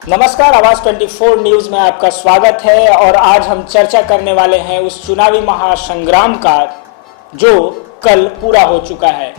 नमस्कार, आवाज 24 न्यूज में आपका स्वागत है। और आज हम चर्चा करने वाले हैं उस चुनावी महासंग्राम का जो कल पूरा हो चुका है।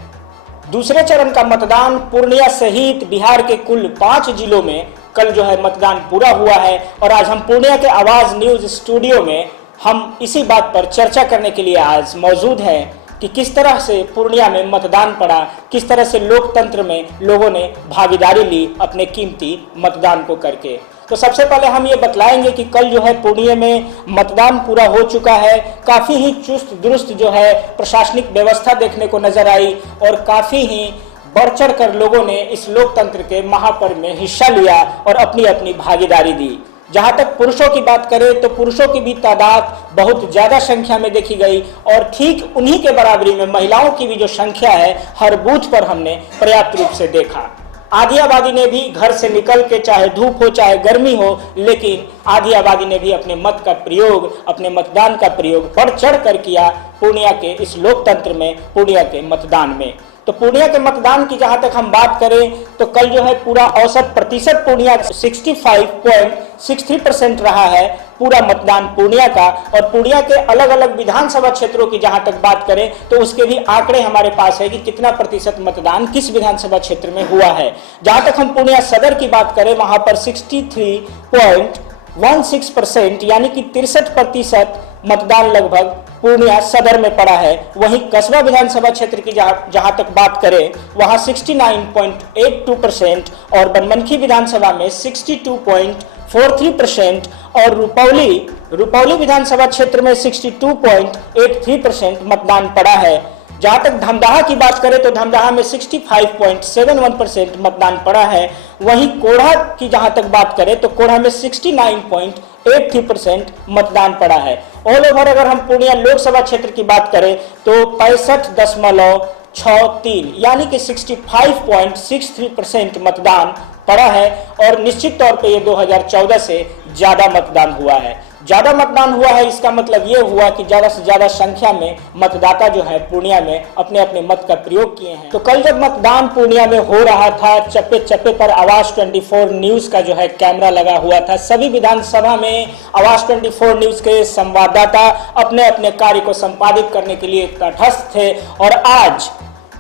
दूसरे चरण का मतदान पूर्णिया सहित बिहार के कुल 5 जिलों में कल जो है मतदान पूरा हुआ है। और आज हम पूर्णिया के आवाज न्यूज स्टूडियो में हम इसी बात पर चर्चा करने के लिए आज मौजूद हैं कि किस तरह से पूर्णिया में मतदान पड़ा, किस तरह से लोकतंत्र में लोगों ने भागीदारी ली अपने कीमती मतदान को करके। तो सबसे पहले हम ये बतलाएंगे कि कल जो है पूर्णिया में मतदान पूरा हो चुका है। काफ़ी ही चुस्त दुरुस्त जो है प्रशासनिक व्यवस्था देखने को नजर आई और काफ़ी ही बढ़ चढ़ कर लोगों ने इस लोकतंत्र के महापर्व में हिस्सा लिया और अपनी अपनी भागीदारी दी। जहां तक पुरुषों की बात करें तो पुरुषों की भी तादाद बहुत ज्यादा संख्या में देखी गई और ठीक उन्हीं के बराबरी में महिलाओं की भी जो संख्या है हर बूथ पर हमने पर्याप्त रूप से देखा। आधी आबादी ने भी घर से निकल के, चाहे धूप हो चाहे गर्मी हो, लेकिन आधी आबादी ने भी अपने मत का प्रयोग, अपने मतदान का प्रयोग बढ़ चढ़ कर किया पूर्णिया के इस लोकतंत्र में, पूर्णिया के मतदान में। तो पूर्णिया के मतदान की जहां तक हम बात करें तो कल जो है पूरा औसत प्रतिशत पूर्णिया 65.63% रहा है पूरा मतदान पूर्णिया का। और पूर्णिया के अलग अलग विधानसभा क्षेत्रों की जहां तक बात करें तो उसके भी आंकड़े हमारे पास है कि कितना प्रतिशत मतदान किस विधानसभा क्षेत्र में हुआ है। जहां तक हम पूर्णिया सदर की बात करें वहां पर 63.16% यानी कि 63% मतदान लगभग पूर्णिया सदर में पड़ा है। वहीं कस्बा विधानसभा क्षेत्र की जहां तक बात करें वहां 69.82% और बनमनखी विधानसभा में 62.43% और रुपौली विधानसभा क्षेत्र में 62.83% मतदान पड़ा है। जहां तक धमदाहा की बात करें तो धमदाहा में 65.71% मतदान पड़ा है। वहीं कोढ़ा की जहां तक बात करें तो कोढ़ा में 69.83% मतदान पड़ा है। ऑल ओवर अगर हम पूर्णिया लोकसभा क्षेत्र की बात करें तो 65.63 यानी कि 65.63% मतदान पड़ा है। और निश्चित तौर पे ये 2014 से ज्यादा मतदान हुआ है। ज्यादा मतदान हुआ है इसका मतलब ये हुआ कि ज्यादा से ज्यादा संख्या में मतदाता जो है पूर्णिया में अपने अपने मत का प्रयोग किए हैं। तो कल जब मतदान पूर्णिया में हो रहा था, चप्पे चप्पे पर आवाज 24 न्यूज का जो है कैमरा लगा हुआ था। सभी विधानसभा में आवाज 24 न्यूज के संवाददाता अपने अपने कार्य को संपादित करने के लिए तटस्थ थे। और आज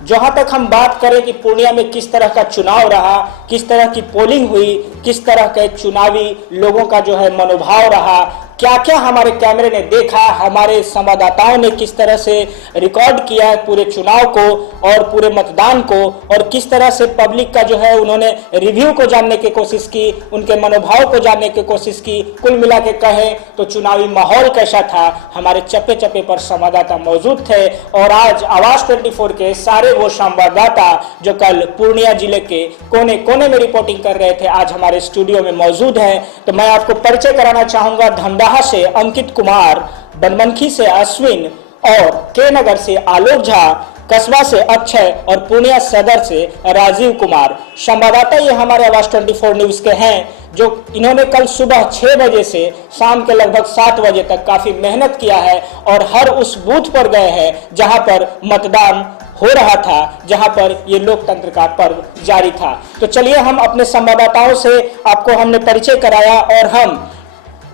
जहां तक हम बात करें कि पूर्णिया में किस तरह का चुनाव रहा, किस तरह की पोलिंग हुई, किस तरह के चुनावी लोगों का जो है मनोभाव रहा, क्या क्या हमारे कैमरे ने देखा, हमारे संवाददाताओं ने किस तरह से रिकॉर्ड किया पूरे चुनाव को और पूरे मतदान को, और किस तरह से पब्लिक का जो है उन्होंने रिव्यू को जानने की कोशिश की, उनके मनोभाव को जानने की कोशिश की। कुल मिला के कहें तो चुनावी माहौल कैसा था, हमारे चप्पे चप्पे पर संवाददाता मौजूद थे। और आज आवाज 24 के सारे वो संवाददाता जो कल पूर्णिया जिले के कोने कोने में रिपोर्टिंग कर रहे थे आज हमारे स्टूडियो में मौजूद हैं। तो मैं आपको परिचय कराना चाहूंगा। धमदाहा से अंकित कुमार, बनमनखी से अश्विन और के नगर से आलोक झा, कस्बा से अक्षय और पूर्णिया सदर से राजीव कुमार। संवाददाता ये हमारे आवाज 24 न्यूज के हैं जो इन्होंने कल सुबह 6 बजे से शाम के लगभग 7 बजे तक काफी मेहनत किया है और हर उस बूथ पर गए हैं जहां पर मतदान हो रहा था, जहां पर ये लोकतंत्र का पर्व जारी था। तो चलिए हम अपने संवाददाताओं से आपको हमने परिचय कराया और हम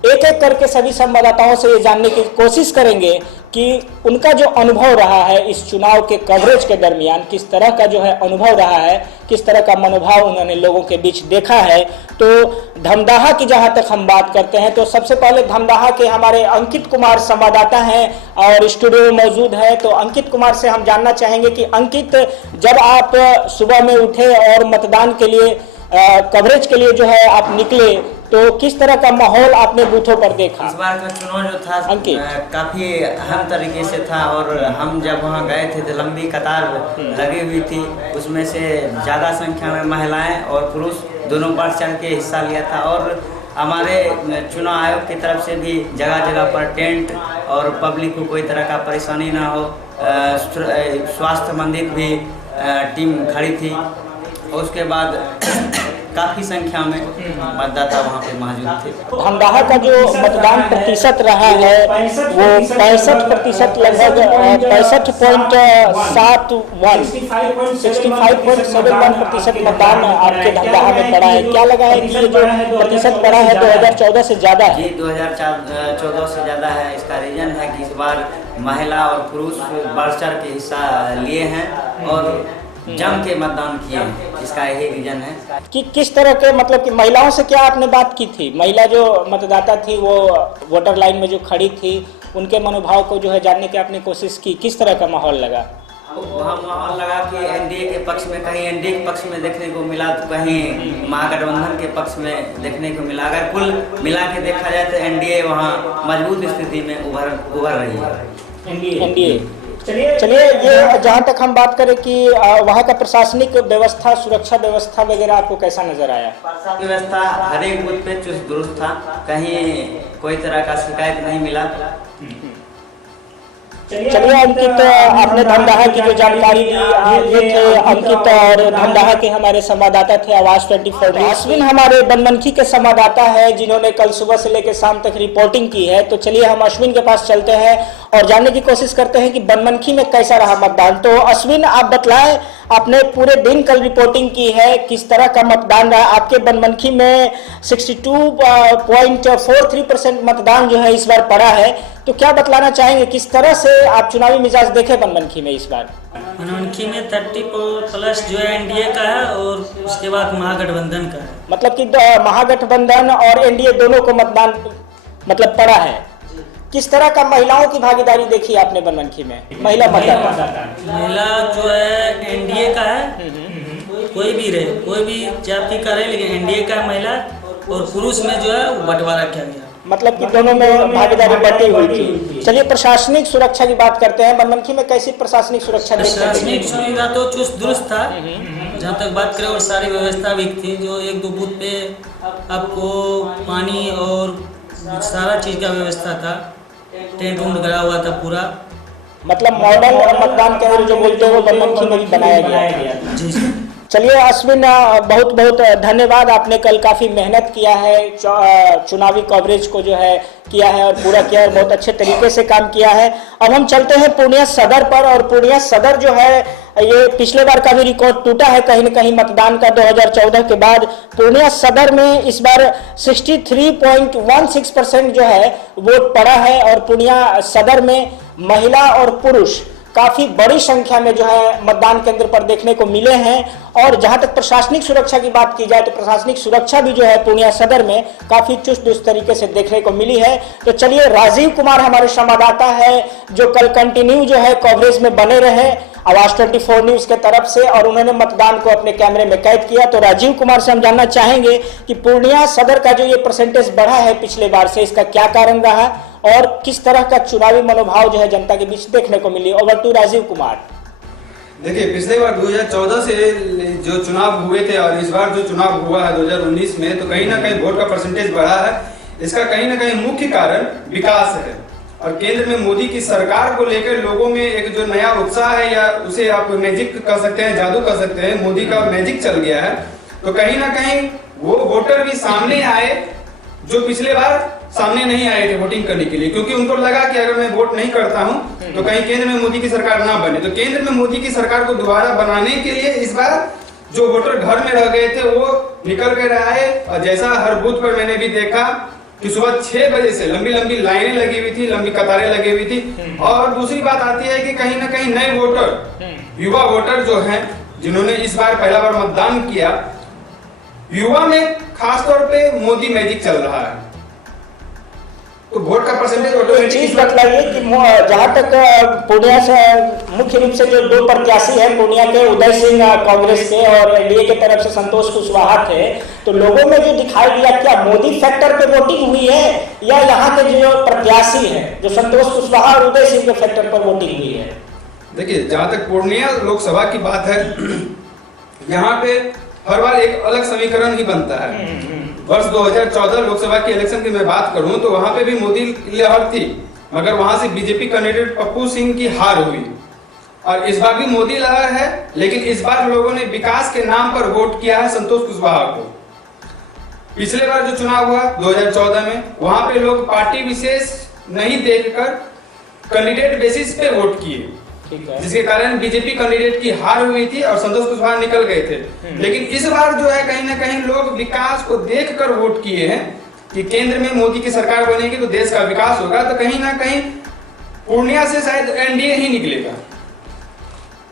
एक एक करके सभी संवाददाताओं से ये जानने की कोशिश करेंगे कि उनका जो अनुभव रहा है इस चुनाव के कवरेज के दरमियान, किस तरह का जो है अनुभव रहा है, किस तरह का मनोभाव उन्होंने लोगों के बीच देखा है। तो धमदाहा की जहां तक हम बात करते हैं तो सबसे पहले धमदाहा के हमारे अंकित कुमार संवाददाता हैं और स्टूडियो में मौजूद है। तो अंकित कुमार से हम जानना चाहेंगे कि अंकित, जब आप सुबह में उठे और मतदान के लिए कवरेज के लिए जो है आप निकले तो किस तरह का माहौल आपने बूथों पर देखा? इस बार का चुनाव जो था काफी अहम तरीके से था और हम जब वहाँ गए थे तो लंबी कतार लगी हुई थी। उसमें से ज़्यादा संख्या में महिलाएं और पुरुष दोनों बढ़ चढ़ के हिस्सा लिया था। और हमारे चुनाव आयोग की तरफ से भी जगह जगह पर टेंट और पब्लिक को कोई तरह का परेशानी ना हो, स्वास्थ्य संबंधित भी टीम खड़ी थी। और उसके बाद काफी संख्या में मतदाता वहाँ पे मौजूद थे। धमदाहा का जो मतदान प्रतिशत रहा है वो 65% लगभग 65.71 मतदान आपके धमदाहा में पड़ा है। क्या लगा है कि ये जो प्रतिशत पड़ा है 2014 से ज्यादा है? जी 2014 से ज्यादा है। इसका रीजन है कि इस बार महिला और पुरुष बढ़ चढ़ के हिस्सा लिए हैं और जम के मतदान किए हैं। इसका यही रीजन है कि किस तरह के मतलब कि महिलाओं से क्या आपने बात की थी? महिला जो मतदाता थी वो वोटर लाइन में जो खड़ी थी उनके मनोभाव को जो है जानने की आपने कोशिश की। किस तरह का माहौल लगा? वहाँ माहौल लगा कि एनडीए के पक्ष में, कहीं एनडीए के पक्ष में देखने को मिला तो कहीं महागठबंधन के पक्ष में देखने को मिला। अगर कुल मिला के देखा जाए तो एनडीए वहाँ मजबूत स्थिति में उभर रही है। एनडीए चलिए, ये जहाँ तक हम बात करें कि वहाँ का प्रशासनिक व्यवस्था, सुरक्षा व्यवस्था वगैरह आपको कैसा नजर आया? व्यवस्था हर एक बूथ पे चुस्त दुरुस्त था, कहीं कोई तरह का शिकायत नहीं मिला। चलिए अंकित, आपने धमदाहा की जो जानकारी दी, ये थे अंकित और धमदाहा के हमारे संवाददाता थे आवाज 24। अश्विन हमारे बनमनखी के संवाददाता है जिन्होंने कल सुबह से लेकर शाम तक रिपोर्टिंग की है। तो चलिए हम अश्विन के पास चलते हैं और जानने की कोशिश करते हैं कि बनमनखी में कैसा रहा मतदान। तो अश्विन, आप बतलाएं, आपने पूरे दिन कल रिपोर्टिंग की है, किस तरह का मतदान रहा आपके बनमनखी में? 62.43% मतदान जो है इस बार पड़ा है। तो क्या बतलाना चाहेंगे, किस तरह से आप चुनावी मिजाज देखे बनमनखी में इस बार? बनमनखी में 30+ जो है एनडीए का है और उसके बाद महागठबंधन का है। मतलब कि महागठबंधन और एनडीए दोनों को मतदान मतलब पड़ा है। किस तरह का महिलाओं की भागीदारी देखी आपने बनमनखी में? महिला जो है एनडीए का है, कोई भी रहे, कोई भी जाति का रहे, लेकिन एनडीए का महिला और पुरुष में जो है बंटवारा किया गया, मतलब कि दोनों में भागीदारी बढ़ती हुई थी। चलिए प्रशासनिक सुरक्षा की बात करते हैं। बनमनखी में कैसी प्रशासनिक सुरक्षा? प्रशासनिक सुविधा तो चुस्त दुरुस्त था। जहाँ तक बात करें और सारी व्यवस्था भी थी। जो 1-2 बूथ पे आपको पानी और सारा चीज का व्यवस्था था, टेंट उंट गड़ा हुआ था पूरा। मतलब मॉडल मतदान केंद्र जो बोलते हैं वो बनमनखी में भी बनाया गया। जी। चलिए अश्विन, बहुत बहुत धन्यवाद। आपने कल काफ़ी मेहनत किया है, चुनावी कवरेज को जो है किया है और पूरा किया है, बहुत अच्छे तरीके से काम किया है। अब हम चलते हैं पूर्णिया सदर पर। और पूर्णिया सदर जो है ये पिछले बार का भी रिकॉर्ड टूटा है कहीं न कहीं मतदान का 2014 के बाद। पूर्णिया सदर में इस बार 63.16% जो है वोट पड़ा है और पूर्णिया सदर में महिला और पुरुष काफी बड़ी संख्या में जो है मतदान केंद्र पर देखने को मिले हैं। और जहां तक प्रशासनिक सुरक्षा की बात की जाए तो प्रशासनिक सुरक्षा भी जो है पूर्णिया सदर में काफी चुस्त दुरुस्त तरीके से देखने को मिली है। तो चलिए राजीव कुमार हमारे संवाददाता है जो कल कंटिन्यू जो है कवरेज में बने रहे आवाज 24 न्यूज के तरफ से और उन्होंने मतदान को अपने कैमरे में कैद किया। तो राजीव कुमार से हम जानना चाहेंगे कि पूर्णिया सदर का जो ये परसेंटेज बढ़ा है पिछले बार से, इसका क्या कारण रहा और किस तरह का चुनावी मनोभाव जो है जनता के बीच देखने को मिली? Over to Rajeev Kumar. देखिए, पिछले बार 2014 से जो चुनाव हुए थे और इस बार जो चुनाव हुआ है 2019 में, तो कहीं ना कहीं वोट का परसेंटेज बढ़ा है। इसका कहीं ना कहीं मुख्य कारण विकास है और केंद्र में मोदी की सरकार को लेकर लोगों में एक जो नया उत्साह है, या उसे आप मैजिक कर सकते हैं, जादू कर सकते हैं, मोदी का मैजिक चल गया है। तो कहीं ना कहीं वो वोटर भी सामने आए जो पिछले बार सामने नहीं आए थे वोटिंग करने के लिए, क्योंकि उनको लगा कि अगर मैं वोट नहीं करता हूं तो कहीं केंद्र में मोदी की सरकार ना बने। तो केंद्र में मोदी की सरकार को दोबारा बनाने के लिए इस बार जो वोटर घर में रह गए थे वो निकल कर आए। और जैसा हर बूथ पर मैंने भी देखा कि सुबह 6 बजे से लंबी लंबी लाइनें लगी हुई थी, लंबी कतारें लगी हुई थी। और दूसरी बात आती है कि कहीं ना कहीं नए वोटर, युवा वोटर जो हैं, जिन्होंने इस बार पहला बार मतदान किया, युवा में खासतौर पे मोदी मैजिक चल रहा है। तो वोट का परसेंटेज ऑटोमेटिक चीज बतलाइए कि जहां तक पूर्णिया से मुख्य रूप से जो 2 प्रत्याशी हैं पूर्णिया के, उदय सिंह कांग्रेस के और एनडीए के तरफ से संतोष कुशवाहा थे, तो लोगों में जो दिखाई दिया क्या मोदी फैक्टर पे वोटिंग हुई है या यहाँ के जो प्रत्याशी हैं जो संतोष कुशवाहा और उदय सिंह के फैक्टर पर वोटिंग हुई है? देखिए, जहां तक पूर्णिया लोकसभा की बात है, यहाँ पे हर बार एक अलग समीकरण ही बनता है। वर्ष 2014 लोकसभा के इलेक्शन की मैं बात करूं तो वहां पे भी मोदी लहर थी, मगर वहां से बीजेपी कैंडिडेट पप्पू सिंह की हार हुई। और इस बार भी मोदी लहर है, लेकिन इस बार लोगों ने विकास के नाम पर वोट किया है संतोष कुशवाहा को। पिछले बार जो चुनाव हुआ 2014 में, वहां पे लोग पार्टी विशेष नहीं देखकर कैंडिडेट बेसिस पे वोट किए, जिसके कारण बीजेपी कैंडिडेट की हार हुई थी और संतोष कुशवाहा निकल गए थे। लेकिन इस बार जो है कहीं ना कहीं लोग विकास को देखकर वोट किए हैं कि केंद्र में मोदी की सरकार बनेगी तो देश का विकास होगा, तो कहीं ना कहीं पूर्णिया से शायद एनडीए ही निकलेगा।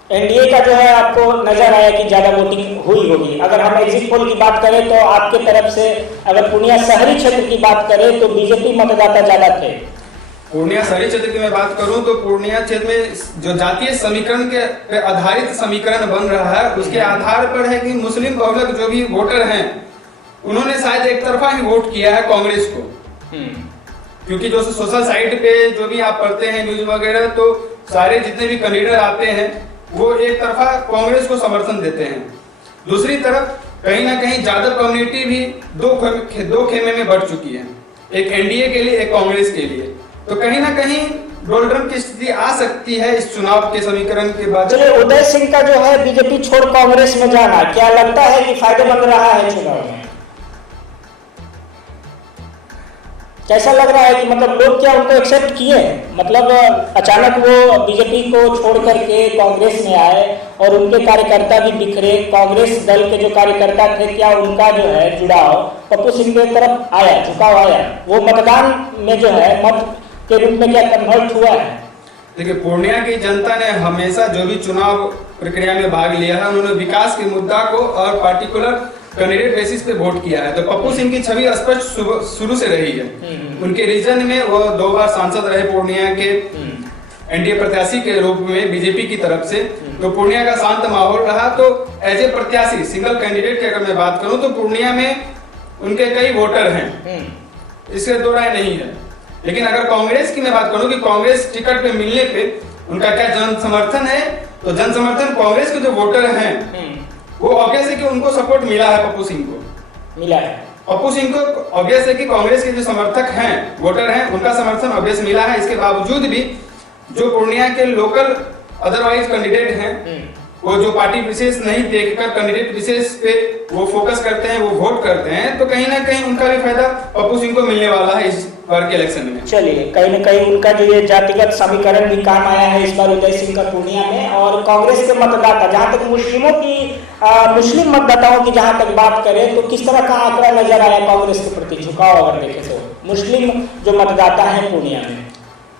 एनडीए का जो है आपको नजर आया कि ज्यादा वोटिंग हुई होगी। अगर हम एग्जिट पोल की बात करें तो आपके तरफ से अगर पूर्णिया शहरी क्षेत्र की बात करें तो बीजेपी मतदाता ज्यादा थे। पूर्णिया शहरी क्षेत्र की मैं बात करूं तो पूर्णिया क्षेत्र में जो जातीय समीकरण के आधारित समीकरण बन रहा है, उसके आधार पर है कि मुस्लिम बहुलक जो भी वोटर हैं उन्होंने शायद एक तरफा ही वोट किया है कांग्रेस को। क्योंकि जो सोशल साइट पे जो भी आप पढ़ते हैं न्यूज वगैरह, तो सारे जितने भी कैंडिडेट आते हैं वो एक तरफा कांग्रेस को समर्थन देते हैं। दूसरी तरफ कहीं ना कहीं यादव कम्युनिटी भी दो खेमे में बढ़ चुकी है, एक एनडीए के लिए, एक कांग्रेस के लिए। तो कहीं ना कहीं डोलड्रम की स्थिति आ सकती है इस चुनाव के समीकरण के बाद। चलिए, उदय सिंह का जो है बीजेपी छोड़ कांग्रेस में जाना क्या लगता है कि फायदेमंद रहा है चुनाव में? कैसा लग रहा है कि मतलब लोग क्या उनको एक्सेप्ट किए, मतलब अचानक वो बीजेपी को छोड़ करके कांग्रेस में आए और उनके कार्यकर्ता भी बिखरे, कांग्रेस दल के जो कार्यकर्ता थे क्या उनका जो है जुड़ाव पप्पू सिंह की तरफ आया, झुकाव आया, वो मतदान में जो है मत के रूप में क्या कन्वर्ट हुआ है? देखिए, पूर्णिया की जनता ने हमेशा जो भी चुनाव प्रक्रिया में भाग लिया है उन्होंने विकास के मुद्दा को और पार्टिकुलर कैंडिडेट बेसिस पे वोट किया है। तो पप्पू सिंह की छवि स्पष्ट शुरू से रही है। उनके रीजन में वो 2 बार सांसद रहे पूर्णिया के एनडीए प्रत्याशी के रूप में बीजेपी की तरफ से। तो पूर्णिया का शांत माहौल रहा। तो एज ए प्रत्याशी सिंगल कैंडिडेट की अगर मैं बात करूं तो पूर्णिया में उनके कई वोटर हैं, इससे दो राय नहीं है। लेकिन अगर कांग्रेस की मैं बात करूं कि कांग्रेस टिकट पे मिलने पे उनका क्या जन समर्थन है, तो जन समर्थन कांग्रेस के जो वोटर हैं वो ऑब्वियस है कि उनको सपोर्ट मिला है, पप्पू सिंह को मिला है। पप्पू सिंह को ऑब्वियस है कि कांग्रेस के जो समर्थक हैं, वोटर हैं, उनका समर्थन ऑब्वियस मिला है। इसके बावजूद भी जो पूर्णिया के लोकल अदरवाइज कैंडिडेट हैं वो जो पार्टी विशेष नहीं देखकर कैंडिडेट विशेष पे वो फोकस करते हैं, वो वोट करते हैं, तो कहीं ना कहीं उनका भी फायदा पप्पू सिंह को मिलने वाला है इस बार के इलेक्शन में। चलिए, कहीं ना कहीं उनका जो ये जातिगत समीकरण भी काम आया है इस बार उदय सिंह का पूर्णिया में। और कांग्रेस के मतदाता, जहां तक मुस्लिम मतदाताओं की जहां तक बात करें तो किस तरह का आंकड़ा नजर आया कांग्रेस के प्रति झुकाव अगर देखें तो मुस्लिम जो मतदाता है पूर्णिया में?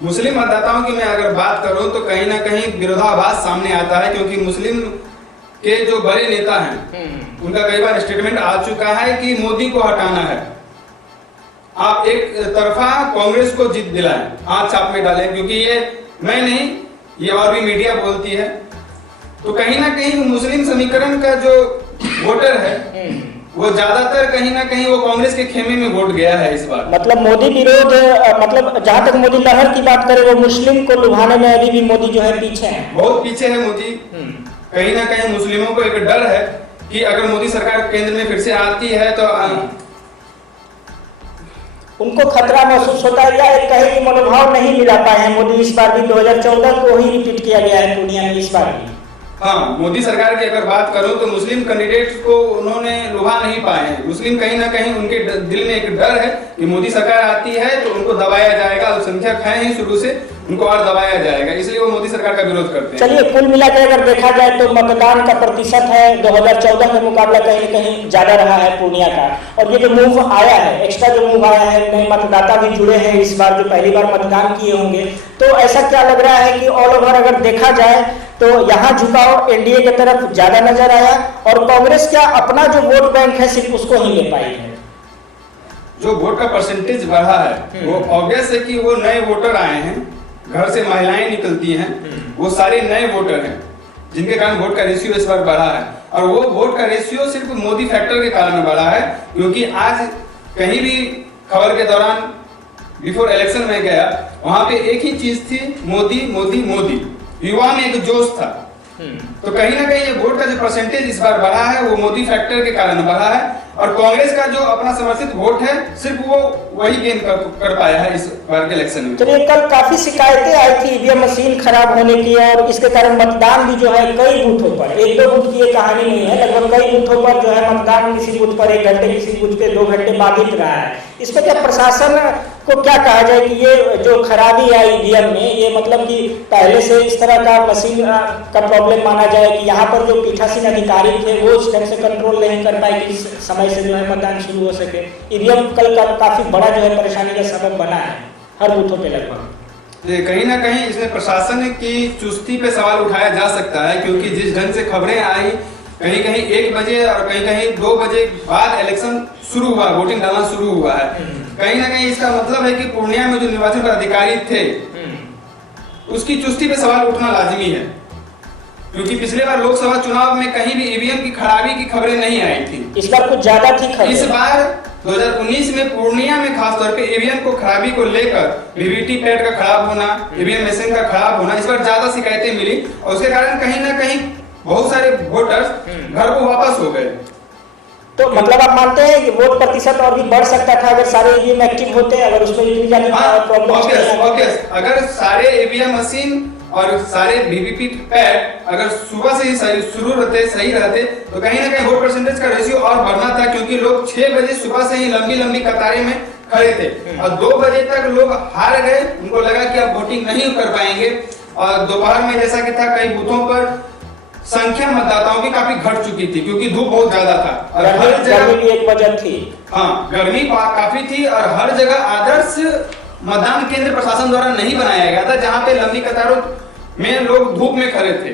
मुस्लिम मतदाताओं की मैं अगर बात करूं तो कहीं ना कहीं विरोधाभास सामने आता है, क्योंकि मुस्लिम के जो बड़े नेता हैं उनका कई बार स्टेटमेंट आ चुका है कि मोदी को हटाना है, आप एक तरफा कांग्रेस को जीत दिलाएं, हाथ छाप में डालें, क्योंकि ये मैं नहीं, ये और भी मीडिया बोलती है। तो कहीं ना कहीं मुस्लिम समीकरण का जो वोटर है वो ज्यादातर कहीं ना कहीं वो कांग्रेस के खेमे में वोट गया है इस बार। मतलब मोदी विरोध, मतलब जहां तक मोदी लहर की बात करें वो मुस्लिम को लुभाने में अभी भी मोदी जो है पीछे है, बहुत पीछे है मोदी। कहीं ना कहीं मुस्लिमों को एक डर है कि अगर मोदी सरकार केंद्र में फिर से आती है तो उनको खतरा महसूस होता है या एक कहे कि मनोभाव नहीं मिला पाए हैं मोदी इस बार भी। 2014 को ही रिपीट किया गया है पूर्णिया में इस बार भी। हाँ, मोदी सरकार की अगर बात करूं तो मुस्लिम कैंडिडेट्स को उन्होंने लुभा नहीं पाए हैं। मुस्लिम कहीं ना कहीं उनके दिल में एक डर है कि मोदी सरकार आती है तो उनको दबाया जाएगा, अल्पसंख्यक है ही शुरू से, उनको और दबाया जाएगा, इसलिए वो मोदी सरकार का विरोध करते हैं। चलिए, कुल मिलाकर अगर देखा जाए तो मतदान का प्रतिशत है 2014 के मुकाबला कहीं न कहीं ज्यादा रहा है पूर्णिया का। और ये जो मूव आया है, एक्स्ट्रा जो मूव आया है, नए मतदाता भी जुड़े हैं इस बार जो पहली बार मतदान किए होंगे, तो ऐसा क्या लग रहा है कि ऑल ओवर अगर देखा जाए तो यहाँ झुकाव एनडीए की तरफ ज्यादा नजर आया और कांग्रेस क्या अपना जो वोट बैंक है सिर्फ उसको ही ले पाई है? जो वोट का परसेंटेज बढ़ा है वो ऑब्वियस है कि वो नए वोटर आए हैं, घर से महिलाएं निकलती हैं, वो सारे नए वोटर हैं जिनके कारण वोट का रेशियो इस बार बढ़ा है। और वो वोट का रेशियो सिर्फ मोदी फैक्टर के कारण बढ़ा है, क्योंकि आज कहीं भी खबर के दौरान बिफोर इलेक्शन में गया, वहां पे एक ही चीज थी, मोदी मोदी मोदी, युवा में एक जोश था। तो कहीं ना कहीं ये वोट का जो परसेंटेज इस बार बढ़ा है वो मोदी फैक्टर के कारण बढ़ा है। और कांग्रेस का जो अपना समर्थित वोट है सिर्फ वो वही गेन कर पाया है इस बार के इलेक्शन में। चलिए, कल काफी शिकायतें आई थी ईवीएम मशीन खराब होने की और इसके कारण मतदान भी जो है कई बूथों पर, एक दो बूथ की ये कहानी नहीं है, लगभग कई बूथों पर जो है मतदान किसी बूथ पर 1 घंटे, किसी बूथ पे 2 घंटे बाधित रहा है। इस पर क्या प्रशासन को क्या कहा जाए कि ये जो खराबी आई ईवीएम में, ये मतलब कि पहले से इस तरह का मशीन का प्रॉब्लम माना जाए कि यहाँ पर जो पीठासीन अधिकारी थे वो इस तरह से कंट्रोल नहीं कर पाए कि इस समय से जो है मतदान शुरू हो सके। ईवीएम कल का काफी बड़ा जो है परेशानी का सबब बना है हर बूथों पे लगभग। कहीं ना कहीं इसमें प्रशासन की चुस्ती पे सवाल उठाया जा सकता है, क्योंकि जिस ढंग से खबरें आई, कहीं कहीं 1 बजे और कहीं कहीं 2 बजे बाद इलेक्शन शुरू हुआ, वोटिंग डालना शुरू हुआ है। कहीं ना कहीं इसका मतलब है कि पूर्णिया में जो निर्वाचन पदाधिकारी थे उसकी चुस्ती पे सवाल उठना लाजिमी है, क्योंकि पिछले बार लोकसभा चुनाव में कहीं भी ईवीएम की खराबी की खबरें नहीं आई थी। इस बार कुछ ज्यादा थी खबरें। इस बार 2019 में पूर्णिया में खासतौर पे ईवीएम को खराबी को लेकर वीवीटी पैड का खराब होना, ईवीएम मशीन का खराब होना, इस बार ज्यादा शिकायतें मिली और उसके कारण कहीं ना कहीं बहुत सारे वोटर्स घर को वापस हो गए। तो मतलब आप मानते हैं कि वोट प्रतिशत और भी बढ़ सकता था अगर सारे ईवीएम एक्टिव होते, अगर उसमें इतनी ज्यादा प्रॉब्लम। अगर सारे ईवीएम मशीन और सारे वीवीपी पैड अगर सुबह से ही सही रहते तो कहीं ना कहीं वोट परसेंटेज का रेशियो और बढ़ना था, क्योंकि लोग 6 बजे सुबह से ही लंबी लंबी कतारें में खड़े थे और 2 बजे तक लोग हार गए, उनको लगा कि अब वोटिंग नहीं कर पाएंगे। और दोपहर में जैसा कि था कई बूथों पर संख्या मतदाताओं की काफी घट चुकी थी, क्योंकि धूप बहुत ज्यादा था और हर जगह भी एक वजह थी। हाँ, गर्मी काफी थी और हर जगह आदर्श मतदान केंद्र प्रशासन द्वारा नहीं बनाया गया था, जहाँ पे लंबी कतारों में लोग धूप में खड़े थे।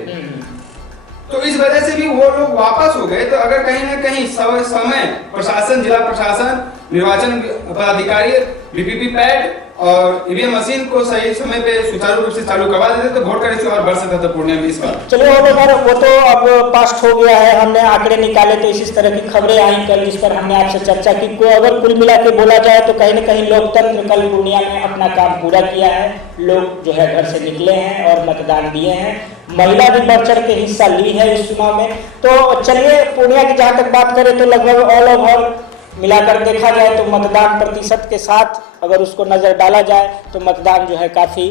तो इस वजह से भी वो लोग वापस हो गए। तो अगर कहीं ना कहीं समय प्रशासन, जिला प्रशासन, निर्वाचन पदाधिकारी वीवीपी पैड और ईवीएम मशीन को सही समय पे सुचारू रूप से चालू करवा देते तो वोट का रेशियो और बढ़ सकता था पूर्णिया में इस बार। चलिए वो तो अब पास्ट हो गया है, हमने आंकड़े निकाले तो इस तरह की खबरें आई कल, जिस पर हमने आपसे चर्चा की। को अगर कुल मिला के बोला जाए तो कहीं ना कहीं लोकतंत्र कल पूर्णिया में अपना काम पूरा किया है। लोग जो है घर से निकले हैं और मतदान दिए हैं, महिला भी बढ़ चढ़ के हिस्सा ली है इस चुनाव में। तो चलिए, पूर्णिया की जहाँ तक बात करें तो लगभग ऑल ओवर मिलाकर देखा जाए तो मतदान प्रतिशत के साथ अगर उसको नजर डाला जाए तो मतदान जो है काफी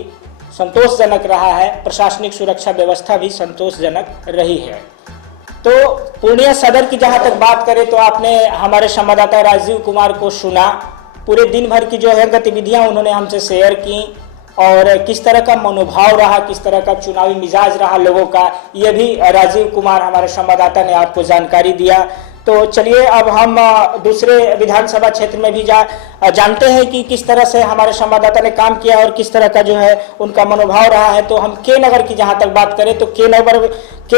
संतोषजनक रहा है। प्रशासनिक सुरक्षा व्यवस्था भी संतोषजनक रही है। तो पूर्णिया सदर की जहां तक बात करें तो आपने हमारे संवाददाता राजीव कुमार को सुना, पूरे दिन भर की जो है गतिविधियां उन्होंने हमसे शेयर की और किस तरह का मनोभाव रहा, किस तरह का चुनावी मिजाज रहा लोगों का, ये भी राजीव कुमार हमारे संवाददाता ने आपको जानकारी दिया। तो चलिए अब हम दूसरे विधानसभा क्षेत्र में भी जानते हैं कि किस तरह से हमारे संवाददाता ने काम किया और किस तरह का जो है उनका मनोभाव रहा है। तो हम के नगर की जहां तक बात करें तो के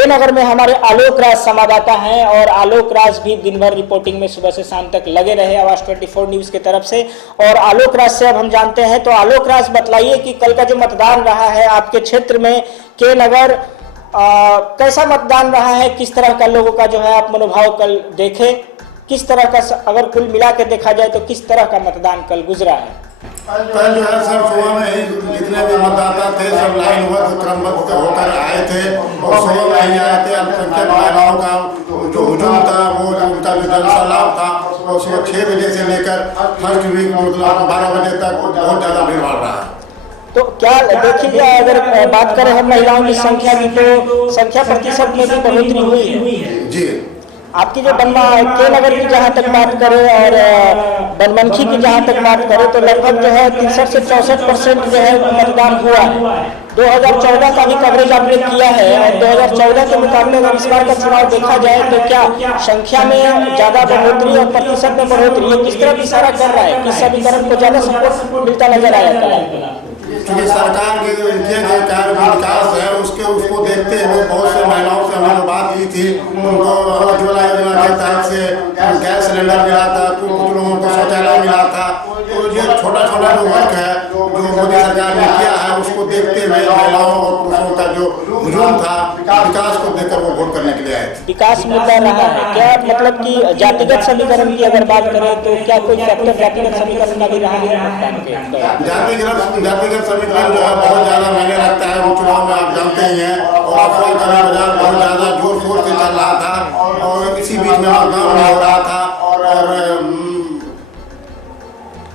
नगर में हमारे आलोक राज संवाददाता हैं और आलोक राज भी दिन भर रिपोर्टिंग में सुबह से शाम तक लगे रहे आवाज 24 न्यूज की तरफ से। और आलोक राज से अब हम जानते हैं। तो आलोक राज बतलाइए कि कल का जो मतदान रहा है आपके क्षेत्र में के नगर, कैसा मतदान रहा है, किस तरह का लोगों का जो है आप मनोभाव कल देखे, किस तरह का अगर कुल मिला के देखा जाए तो किस तरह का मतदान कल गुजरा है? कल जो है सब सुबह में ही जितने भी मतदाता थे सब लाइन क्रमबद्ध होकर आए थे और सुबह में ही आए थे। अल्पसंख्यक महिलाओं का जो हुजूम था, वो उनका जो जनसैलाब था वो सुबह 6 बजे से लेकर फर्स्ट वीक मतलब 12 बजे तक बहुत ज्यादा भीड़ भाड़ रहा है। तो क्या देखिए, अगर बात करें हम महिलाओं की संख्या की तो संख्या प्रतिशत में भी बढ़ोतरी हुई है जी। आपकी जो के नगर की जहाँ तक बात करें और बनमनखी की जहाँ तक बात करें तो लगभग जो है 63 से 64% जो है मतदान हुआ है। 2014 का भी कवरेज आपने किया है और 2014 के मुकाबले अगर इस बार का चुनाव देखा जाए तो क्या संख्या में ज्यादा बढ़ोतरी और प्रतिशत में बढ़ोतरी है, किस तरह इशारा कर रहा है, किस समीकरण को ज्यादा सपोर्ट मिलता नजर आया? क्योंकि सरकार के जो इनके जो कार्य विकास है उसको देखते हुए बहुत से महिलाओं से हमने बात की थी। उनको उज्ज्वला योजना के तहत से गैस सिलेंडर मिला था, कुछ लोगों को शौचालय मिला था। तो ये छोटा छोटा जो वर्क है जो मोदी सरकार ने किया है उसको देखते हुए महिलाओं और पुरुषों का जो हुजूम था विकास को देखकर वो वोट करने के लिए आए थे। विकास मुद्दा रहा है क्या, मतलब कि जातिगत समीकरण की अगर बात करें तो क्या कोई फैक्टर जातिगत समीकरण का भी रहा है? जातिगत समीकरण जो है बहुत ज्यादा मायने रखता है। वो चुनाव में आप जानते ही हैं और अफवाह का बाजार बहुत ज्यादा जोर शोर से चल रहा था और इसी बीच में मतदान हो रहा था और और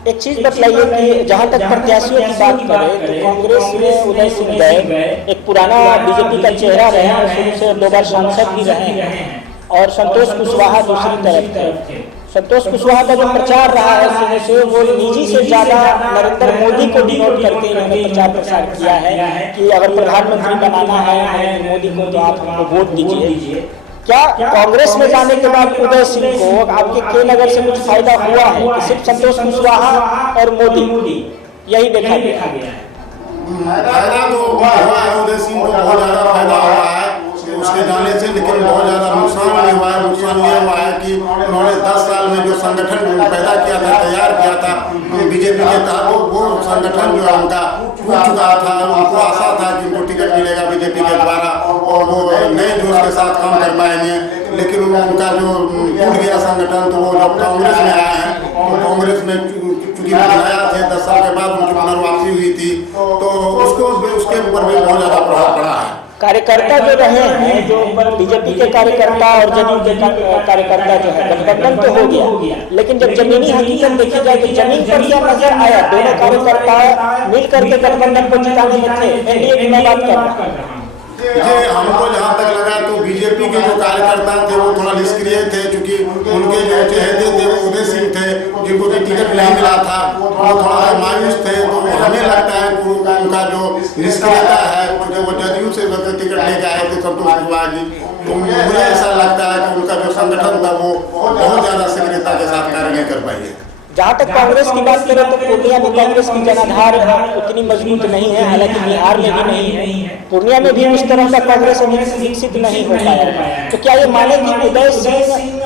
एक चीज बतलाइए कि जहाँ तक प्रत्याशियों की बात करें तो कांग्रेस में उदय सिंह बैग एक पुराना बीजेपी का चेहरा रहे हैं, शुरू से 2 बार सांसद भी रहे हैं, और संतोष कुशवाहा दूसरी तरफ थे। संतोष कुशवाहा का जो प्रचार रहा है शुरू से वो निजी से ज्यादा नरेंद्र मोदी को डिनोट करके इन्होंने प्रचार प्रसार किया है कि अगर प्रधानमंत्री बनाना है मोदी को तो आप हमको वोट दीजिए। क्या कांग्रेस में जाने के बाद उदय सिंह को आपके के नगर से कुछ फायदा हुआ है कि सिर्फ संतोष कुशवाहा और मोदी यही देखा गया है? फायदा तो हुआ है, उदय सिंह को बहुत ज्यादा फायदा हुआ है उसके जाने से, लेकिन बहुत ज्यादा नुकसान नहीं हुआ है। नुकसान ये हुआ है कि उन्होंने 10 साल में जो संगठन पैदा किया था, तैयार किया था बीजेपी के तहत, वो संगठन जो है उनका टूट चुका था। उनको आशा था कि उनको टिकट मिलेगा बीजेपी के द्वारा और वो नए जोश के साथ काम कर पाएंगे, लेकिन उनका जो टूट गया संगठन, तो वो जब कांग्रेस में आए हैं तो कांग्रेस में चूंकि नया थे, 10 साल के बाद उनकी पुनर्वापसी हुई थी, तो उसके ऊपर भी बहुत ज्यादा प्रभाव पड़ा है। कार्यकर्ता जो रहे हैं, जो बीजेपी के कार्यकर्ता और जदयू के कार्यकर्ता जो है, गठबंधन तो हो गया, लेकिन जब जमीनी हकीकत देखी जाए तो जमीन पर क्या नजर आया? दोनों कार्यकर्ता मिलकर के गठबंधन को जिताने में थे। एनडीए की मैं बात कर रहा हूँ। जी, हमको जहाँ तक लगा तो बीजेपी के जो कार्यकर्ता थे वो थोड़ा निष्क्रिय थे, क्योंकि उनके जो चेहरे थे वो उदय सिंह थे, जिनको कि टिकट नहीं मिला था, वो थोड़ा मायूस थे। तो हमें लगता है कि उनका जो निष्क्रियता है, क्योंकि वो जदयू से टिकट लेकर आए थे संतोष कुशवाहा जी, तो मुझे ऐसा लगता है कि उनका जो संगठन था वो बहुत ज्यादा सक्रियता के साथ कार्य नहीं कर पाई है। जहाँ तक कांग्रेस की बात करें तो पूर्णिया में कांग्रेस की जनाधार उतनी मजबूत नहीं है, हालांकि बिहार में भी नहीं है, पूर्णिया में भी उस तरह का कांग्रेस विकसित नहीं हो पाया। तो क्या ये माने कि उदय सिंह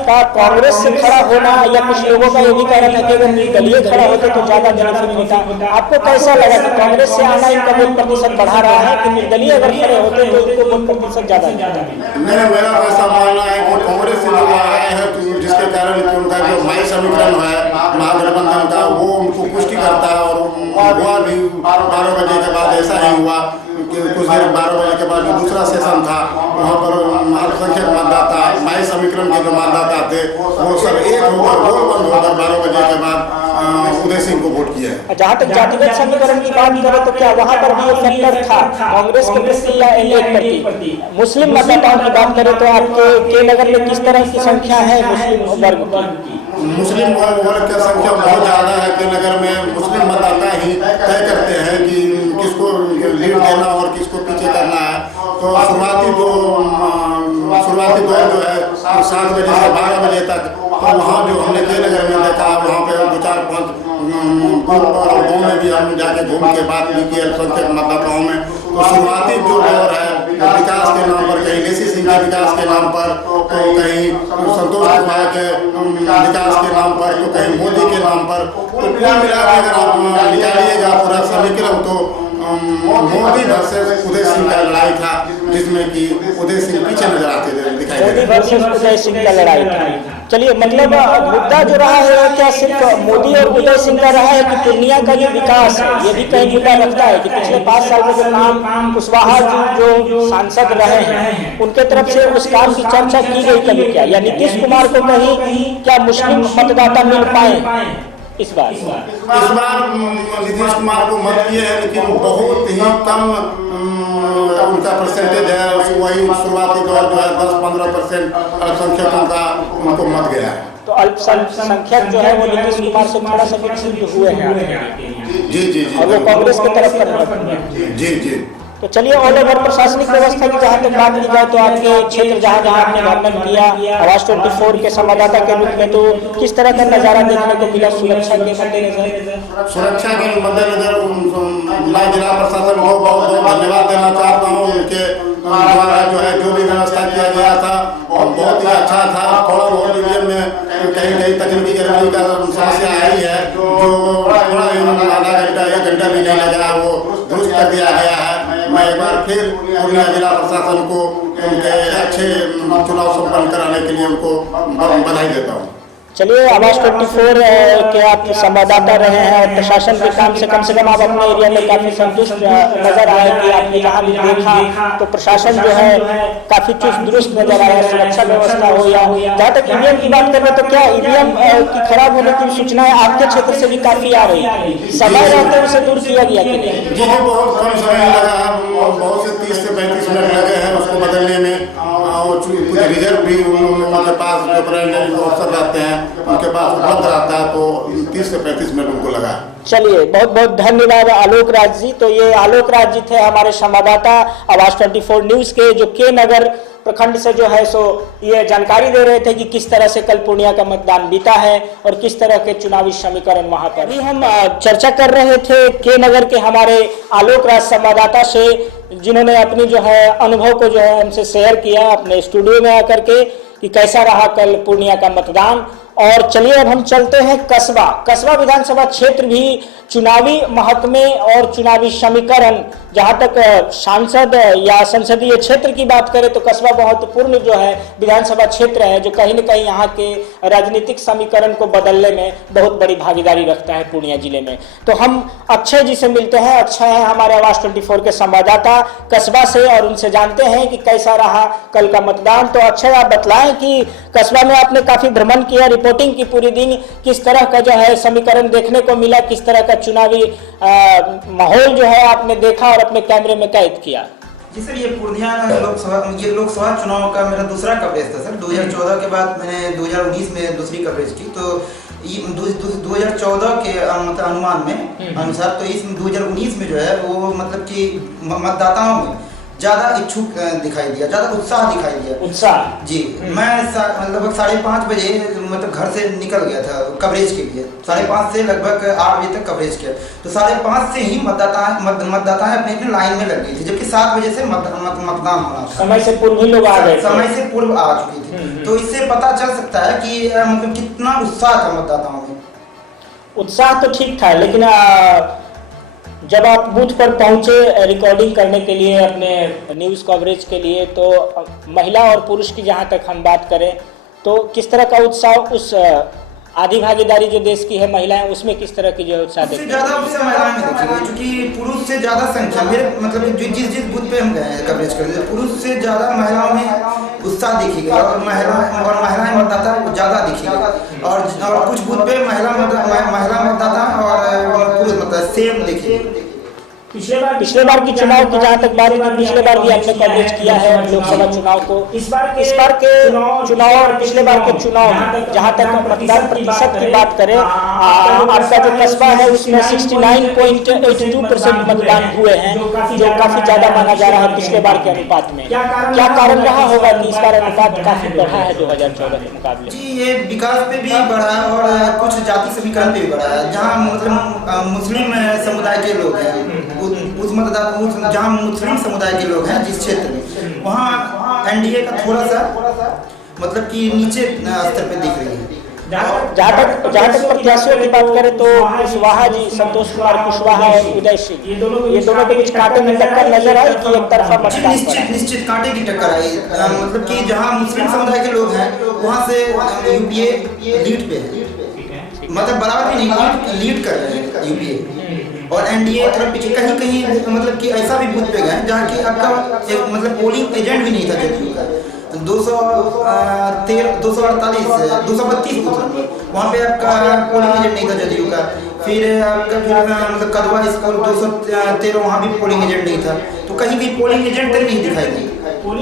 का कांग्रेस से खड़ा होना, या कुछ लोगों का ये भी कारण है कि अगर निर्दलीय खड़ा होते तो ज्यादा जनता मिलता? आपको कैसा लगा कि कांग्रेस से आना इनका वोट प्रतिशत बढ़ा रहा है कि निर्दलीय अगर खड़े होते तो इनको वोट प्रतिशत ज्यादा मिलता? मेरा ऐसा मानना है कि कांग्रेस से लोग आए हैं, जिसके कारण उनका जो माई समीकरण है महागठबंधन का, वो उनको पुष्टि करता है। और हुआ भी 12 बजे के बाद ऐसा ही हुआ कि कुछ देर 12 बजे के बाद जो दूसरा सेशन था वहाँ पर अल्पसंख्यक मतदाता, माई समीकरण के जो मतदाता थे, वो सब एक होकर वोट बंद होकर 12 बजे के बाद उदय सिंह को वोट किया है। जहाँ तक जातिगत समीकरण की बात करें तो क्या वहाँ पर भी एक फैक्टर था कांग्रेस के प्रति या एनडीए के प्रति? मुस्लिम मतदाताओं की बात करें तो आपके के नगर में किस तरह की संख्या है मुस्लिम वर्ग की? मुस्लिम वर्ग की संख्या बहुत ज्यादा है के नगर में। मुस्लिम मतदाता ही तय करते हैं कि किसको लीड देना और किसको पीछे करना है। तो शुरुआती दौर जो है 7 बजे से 12 बजे तक, तो वहाँ जो हमने के नगर में देखा, वहाँ पे 2-4-5 गाँव में भी हम जाके घूम के बात भी की अल्पसंख्यक मतदाताओं में। तो शुरुआती जो दौर है विकास के नाम पर, कहीं लेसी सिंह के विकास के नाम पर, तो कहीं संतोष कुशवाहा के विकास के नाम पर, तो कहीं मोदी के नाम पर, तो कुल मिला के अगर आप निकालिएगा पूरा समीकरण तो मोदी वर्सेस उदय सिंह का लड़ाई था, जिसमें कि उदय सिंह पीछे नजर आते दिखाई दे रहे। मोदी वर्सेस उदय सिंह का लड़ाई था। चलिए, मतलब मुद्दा जो रहा है क्या सिर्फ मोदी और उदय सिंह का रहा है कि पूर्णिया का जो विकास है ये भी कहीं मुद्दा रखता है कि पिछले 5 साल में जो काम कुशवाहा जी जो सांसद रहे हैं उनके तरफ से उस काम की चर्चा की गई कभी क्या? या नीतीश कुमार को कहीं क्या मुस्लिम मतदाता मिल पाए इस बार? नीतीश कुमार को मत किए हैं, लेकिन बहुत ही कम उनका परसेंटेज है। वही शुरुआती दौर जो है 10-15% अल्पसंख्यकों का उनको मत गया है। तो अल्पसंख्यक जो है वो नीतीश कुमार से थोड़ा सा विकसित हुए हैं। जी, और वो कांग्रेस की तरफ कर जी। तो चलिए, ऑल ओवर प्रशासनिक व्यवस्था की जहाँ तक बात की जाए तो आपके क्षेत्र जहाँ जहाँ आपने भ्रमण किया आवाज 24 के संवाददाता के रूप में, तो किस तरह का नजारा देखने को मिला सुरक्षा के मद्देनजर? सुरक्षा के मद्देनजर मैं जिला प्रशासन को बहुत धन्यवाद देना चाहता हूँ। उनके द्वारा जो है जो भी व्यवस्था किया गया था और बहुत ही अच्छा था। थोड़ा बहुत ईवीएम में कहीं तकनीकी गड़बड़ी का समस्या आई है, जो थोड़ा आधा घंटा 1 घंटा भी नहीं लगा, वो दुरुस्त कर दिया गया है। मैं एक बार फिर पूर्णिया जिला प्रशासन को उनके अच्छे चुनाव संपन्न कराने के लिए उनको बधाई देता हूँ। चलिए, आवाज 24 के आप संवाददाता रहे हैं और प्रशासन के काम से कम आप अपने एरिया में काफी संतुष्ट नजर आए कि आपने जहाँ भी देखा तो प्रशासन जो है काफी चुस्त दुरुस्त नजर आया, सुरक्षा व्यवस्था हो या जहाँ तक ईवीएम की बात करें तो क्या ईवीएम की खराब होने की सूचनाएं आपके क्षेत्र से भी काफी आ रही है, समय रहते उसे दूर किया गया कि नहीं? जी बहुत कम समय लगा, बहुत से 30 से 35 मिनट लगे हैं उसको बदलने में। कुछ रिजर्व भी उनके पास जो प्रेसिडेंट ऑफिसर रहते हैं उनके पास उपलब्ध रहता है, तो 30 से 35 मिनट उनको लगा। चलिए, बहुत बहुत धन्यवाद आलोक राज जी। तो ये आलोक राज जी थे हमारे संवाददाता आवाज 24 न्यूज के, जो के नगर प्रखंड से जो है सो ये जानकारी दे रहे थे कि किस तरह से कल पूर्णिया का मतदान बीता है और किस तरह के चुनावी समीकरण वहां पर। अभी हम चर्चा कर रहे थे के नगर के हमारे आलोक राज संवाददाता से, जिन्होंने अपनी जो है अनुभव को जो है हमसे शेयर किया अपने स्टूडियो में आकर के कि कैसा रहा कल पूर्णिया का मतदान। और चलिए अब हम चलते हैं कसबा विधानसभा क्षेत्र भी चुनावी महकमे और चुनावी समीकरण, जहां तक सांसद या संसदीय क्षेत्र की बात करें तो कसबा महत्वपूर्ण जो है विधानसभा क्षेत्र है, जो कहीं न कहीं यहाँ के राजनीतिक समीकरण को बदलने में बहुत बड़ी भागीदारी रखता है पूर्णिया जिले में। तो हम अक्षय जी से मिलते हैं। अक्षय है हमारे आवाज 24 के संवाददाता कसबा से, और उनसे जानते हैं कि कैसा रहा कल का मतदान। तो अक्षय, आप बतलाएं कि कसबा में आपने काफी भ्रमण किया, रिपोर्टिंग की पूरी दिन, किस तरह का जो है समीकरण देखने को मिला, किस तरह का चुनावी माहौल जो है आपने देखा और अपने कैमरे में कैद किया? जी सर, ये पूर्णिया लोकसभा चुनाव का मेरा दूसरा कवरेज था सर। 2014 के बाद मैंने 2019 में दूसरी कवरेज की, तो 2014 के मतलब अनुमान में अनुसार तो इस 2019 में जो है वो मतलब कि मतदाताओं में ज्यादा इच्छुक दिखाई दिया, ज्यादा उत्साह दिखाई दिया। उत्साह जी, मैं लगभग 5:30 बजे मतलब घर से निकल गया था कवरेज के लिए। 5:30 से लगभग 8 बजे तक कवरेज किया, तो 5:30 से ही मतदाताएं अपने लाइन में लग गई थी, जबकि 7 बजे से मतदान होना था। समय से पूर्व ही लोग आ गए, समय से पूर्व आ चुकी थी। तो इससे पता चल सकता है कि मतलब कितना उत्साह था मतदाताओं में। उत्साह तो ठीक था, लेकिन जब आप बूथ पर पहुंचे रिकॉर्डिंग करने के लिए अपने न्यूज़ कवरेज के लिए, तो महिला और पुरुष की जहां तक हम बात करें तो किस तरह का उत्साह, उस आधी भागीदारी जो देश की है महिलाएं, उसमें किस तरह की जो है उत्साह देखते हैं? ज्यादा उत्साह महिलाएं में देखी गई, क्योंकि पुरुष से ज्यादा संख्या मेरे मतलब जिस बूथ पे हम गए कवरेज करने, पुरुष से ज्यादा महिलाओं में उत्साह देखी गई, और महिलाएं मतदाता ज्यादा दिखी गई, और कुछ बूथ पे महिला मतदाता और पुरुष मतदाता सेम देखी गई। पिछले बार की चुनाव की जहाँ तक बात है, पिछले बार भी आपने कवरेज किया है लोकसभा चुनाव को। इस बार के चुनाव और पिछले बार के चुनाव जहाँ तक मतदान प्रतिशत की बात करें, आपका जो कस्बा है उसमें 69.82% मतदान हुए हैं, जो काफी ज्यादा माना जा रहा है पिछले बार के अनुपात में। क्या कारण रहा होगा कि इस बार अनुपात काफी बढ़ा है 2014 के मुकाबले? जी, ये विकास पे भी बढ़ा और कुछ जाति समीकरण पे भी बढ़ा है। जहाँ मतलब मुस्लिम समुदाय के लोग हैं, जहाँ मुस्लिम समुदाय के लोग हैं जिस क्षेत्र में, वहाँ एनडीए का थोड़ा सा मतलब कि नीचे स्तर पे दिख रही है। जहाँ तक प्रत्याशियों की बात करें तो कुशवाहा जी, संतोष कुमार कुशवाहा और उदय सिंह, ये दोनों के बीच कांटे की टक्कर नजर आई कि एक तरफा मतदान? निश्चित कांटे की टक्कर आई। मतलब कि जहाँ मुस्लिम समुदाय के लोग हैं वहाँ से यूपीए लीड पे है, मतलब बराबर भी नहीं, लीड कर रहे हैं यूपीए, और एनडीए थोड़ा पीछे कहीं मतलब कि ऐसा भी बूथ पे गए जहाँ की आपका एक मतलब पोलिंग एजेंट भी नहीं था जदयू का। 232 बूथ वहाँ पे आपका पोलिंग एजेंट नहीं था जदयू का। फिर आपका मतलब कदवा स्कूल 213 वहाँ भी पोलिंग एजेंट नहीं था, तो कहीं भी पोलिंग एजेंट तक नहीं दिखाई दी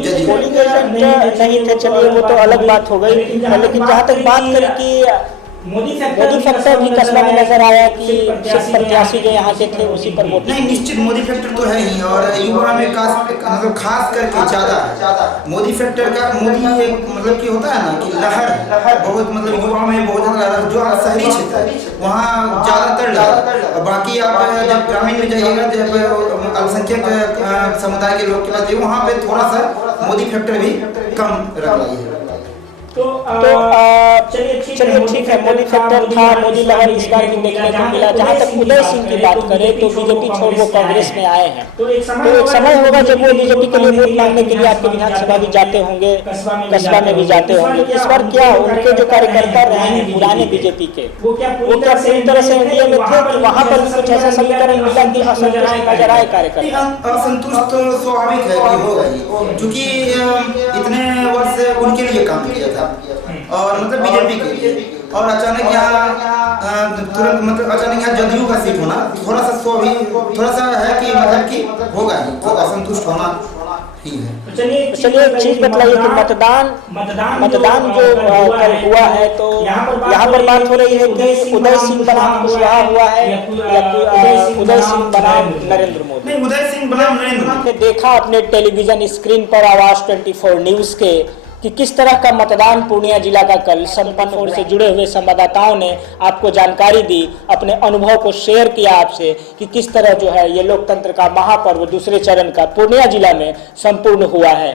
जदयू। पोलिंग एजेंट नहीं थे, चलिए वो तो अलग बात हो गई, लेकिन जहाँ तक बात करें कि मोदी फैक्टर भी कस्बा में नजर आया कि सिर्फ प्रत्याशी जो यहाँ के थे उसी पर वोट नहीं, निश्चित मोदी फैक्टर तो है ही, और युवा में मतलब खास करके ज्यादा मोदी फैक्टर का, मोदी एक मतलब कि होता है ना कि लहर बहुत मतलब युवा में बहुत ज्यादा, जो शहरी क्षेत्र है वहाँ ज्यादातर लहर, और बाकी आप जब ग्रामीण में जाइएगा, जब अल्पसंख्यक समुदाय के लोग के पास वहाँ पे थोड़ा सा मोदी फैक्टर भी कम रह रही है। चलिए ठीक है, मोदी फैक्टर था, मोदी लहर इस बार भी देखने को मिला। जहाँ तक उदय सिंह की बात करें तो बीजेपी छोड़ वो कांग्रेस में आए हैं, तो एक समय होगा जब वो बीजेपी के लिए वोट मांगने के लिए आपके विधानसभा भी जाते होंगे, कस्बा में भी जाते होंगे। इस बार क्या उनके जो कार्यकर्ता रहे हैं पुराने बीजेपी के, वो क्या पूरी तरह से एनडीए में थे कि वहाँ पर भी कुछ ऐसा समीकरण मिला कि असंतुष्ट नजर आए कार्यकर्ता? असंतुष्ट तो स्वाभाविक है कि होगा ही, क्योंकि इतने वर्ष उनके लिए काम किया था और मतलब बीजेपी के लिए, और अचानक यहाँ तुरंत मतलब अचानक यहाँ जदयू का सीट होना थोड़ा सा है कि मतलब कि होगा ही, तो असंतुष्ट होना ही है। चलिए एक चीज बताइए कि मतदान जो कल हुआ है, तो यहाँ पर बात हो रही है कि उदय सिंह बनाम कुशवाहा हुआ है या उदय सिंह बनाम नरेंद्र मोदी? नहीं, उदय सिंह बनाम नरेंद्र मोदी। देखा अपने टेलीविजन स्क्रीन पर आवाज 24 न्यूज के कि किस तरह का मतदान पूर्णिया जिला का कल संपन्न और से जुड़े हुए संवाददाताओं ने आपको जानकारी दी, अपने अनुभव को शेयर किया आपसे कि किस तरह जो है ये लोकतंत्र का महापर्व दूसरे चरण का पूर्णिया जिला में संपूर्ण हुआ है।